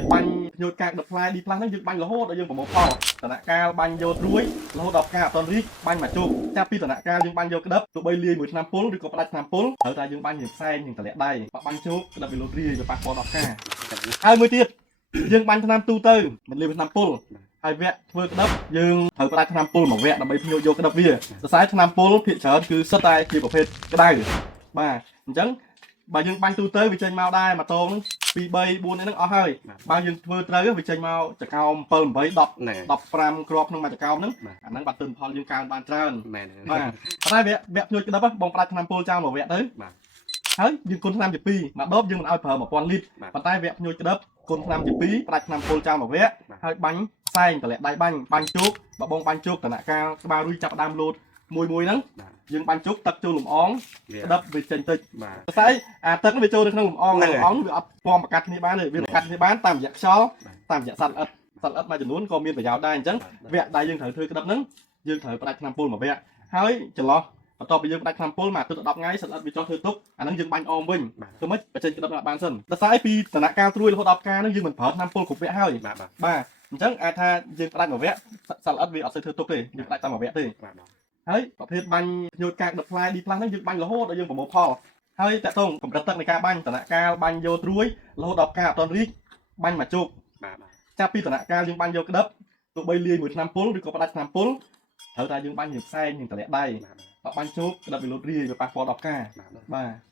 ភេទបាញ់ញូតការដុតផ្លែឌីផ្លាស់ហ្នឹងយើងបាញ់រហូតដល់យើងប្រមូលផលដំណាក់កាលបាញ់យករួយរហូតដល់ផ្កាអត់ទាន់រីកបាញ់មកជោគចាប់ពីដំណាក់កាលយើងបាញ់យកក្តឹបទោះបីលាយមួយថ្នាំពុលឬក៏ផ្ដាច់ថ្នាំពុលត្រូវតែយើងបាញ់យើងផ្សែងយើងតម្លាក់ដៃបើបាញ់ជោគក្តឹបវាលូតរាយវាប៉ះពាល់ដល់ផ្កាហើយមួយទៀតយើងបាញ់ថ្នាំទូទៅមិនលាយថ្នាំពុលហើយវគ្គធ្វើក្តឹបយើងត្រូវផ្ដាច់ថ្នាំពុលមួយវគ្គដើម្បីភ្ញៀវយកក្តឹបវាសរសៃថ្នាំពុលភាគច្រើនគឺសុទ្ធតែជាប្រភេទក្តៅបាទអញ្ចឹងបើយើងបាញ់ទូទៅវាចេញមកដែរម៉ូតូហ្នឹង2 3 4ហ្នឹងអស់ហើយបើយើងធ្វើត្រូវវាចេញមកចកោម7 8 10 15គ្រាប់ក្នុងមួយចកោមហ្នឹងអាហ្នឹងបាត់ទិន្នផលយើងកើនបានច្រើនបាទប៉ុន្តែវគ្គភ្ញៀវក្តឹបបងផ្ដាច់ថ្នាំពុលចោលមួយវគ្គទៅហើយយើងគុណថ្នាំជា2មួយដបយើងមិនឲ្យប្រើ1000លីត្រប៉ុន្តែវគ្គភ្ញៀវក្តឹបគុណថ្នាំជា2ផ្ដាច់ថ្នាំពុលចោលមួយវគ្គហើយបាញ់ផ្សែងតម្លាក់ដៃបាញ់ជោគបើបងបាញ់ជោគដំណាក់កាលក្បាលរួយចាប់ដើមលោតមួយហ្នឹងយើងបាញ់ជោគទឹកចូលលំអងក្តឹបវាចេញតិចសរសៃអាទឹកវាចូលនៅក្នុងលំអងលំអងវាអត់ពំប្រកាត់គ្នាបានទេវាប្រកាត់គ្នាបានតាមរយៈខ្យល់តាមរយៈសត្វល្អិតមួយចំនួនក៏មានប្រយោជន៍ដែរអញ្ចឹងវគ្គដែលយើងត្រូវធ្វើក្តឹបហ្នឹងយើងត្រូវផ្ដាច់ថ្នាំពុលមួយវគ្គហើយចន្លោះបន្ទាប់ពីយើងផ្ដាច់ថ្នាំពុលមកទៅ10ថ្ងៃសត្វល្អិតវាចុះធ្វើទុកអាហ្នឹងយើងបាញ់អមវិញធ្វើម៉េចបញ្ចេញក្តឹបបានសិនសរសៃពីដំណាក់កាលត្រួយរហូតដល់ផ្កាហ្នឹងយើងមិនប្រើថ្នាំពុលគ្រប់វគ្គហើយបាទអញ្ចឹងអាចថាយើងផ្ដាច់មួយវគ្គសត្វល្អិតវាអត់សូវធ្វើទុកទេយើងផ្ដាច់តែមួយវគ្គទេហើយប្រភេទបាញ់ញូតការដុតផ្លែឌីផ្លាស់ហ្នឹងយើងបាញ់រហូតដល់យើងប្រមូលផលហើយតកតងកម្រិតទឹកនៃការបាញ់ដំណាក់កាលបាញ់យកត្រួយរហូតដល់ផ្កាអត់ទាន់រីកបាញ់មកជោគចាប់ពីដំណាក់កាលយើងបាញ់យកក្តឹបទោះបីលាយមួយថ្នាំពុលឬក៏ផ្ដាច់ថ្នាំពុលត្រូវតែយើងបាញ់យើងផ្សែងយើងតម្លាក់ដៃបើបាញ់ជោគក្តឹបវាលូតរាយវាប៉ះពាល់ដល់ផ្កាបាទ